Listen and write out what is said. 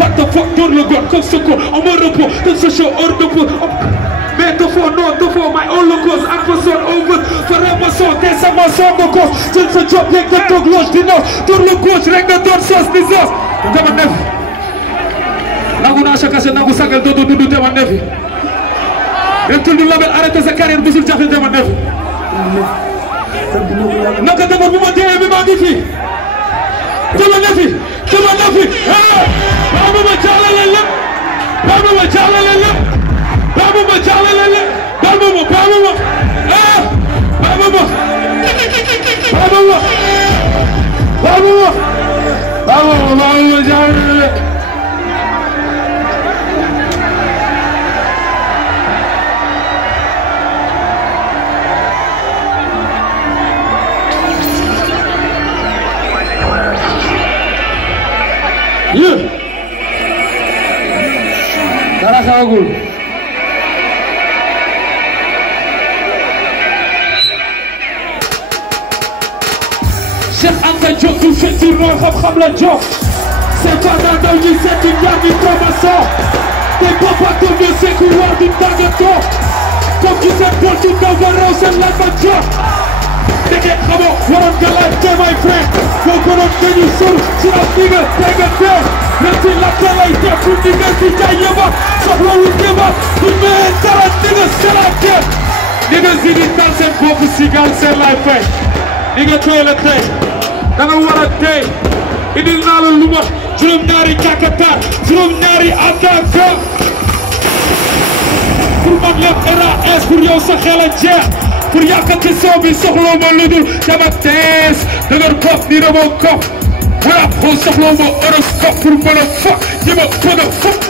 What the fuck, don't look at Costco. I'm a report, that's a show or the book. Metaphor, no, for my own locals, episode over. Forever so, there's some song of course. Since a job like the dog lost, you know, don't look good, rang the door sauce, this. Come on, Nevi. Naguna Shakasha, Nagusaga, do Devan Nevi. Until the level, Arata Zakari, Busul Jaffa Devan Nevi. Nakatama Bumate, everybody. Come on, Nevi. Come on, Nevi. Babu Majalala. Babu Majalala. Babu Majalala. Babu Babu Babu Babu Babu Babu Majalala. Yeah. Dara sagul. Cheikh Anta Diop du fekk roy xam la jox. C'est pas dans une c'est une garde promotion. Des papas de ces couloirs du tagato. Comme tu sais pour tout d'avoir c'est la job. Take it, come on, what I'm gonna do, my friend. Go on, can you show? See that nigga, take it down. Nothing like that, like that. Put the message I give up. So what we give up. The man that niggas still like that. Niggas in it, dance and pop, cigar, sell like that. Nigga, toilet day. Nigga, what a day. It is not a luma. Drum nari kakata. Drum nari ataka. Pour ma left RAS, pour yo sa xel a jeex. Pour yàkkati soo bi soxloo ma lu dul dama tees dëgër kof ni dama kof wala pour soxloo ma horoscope pour mën a fokk ñi ma bëgg a fokk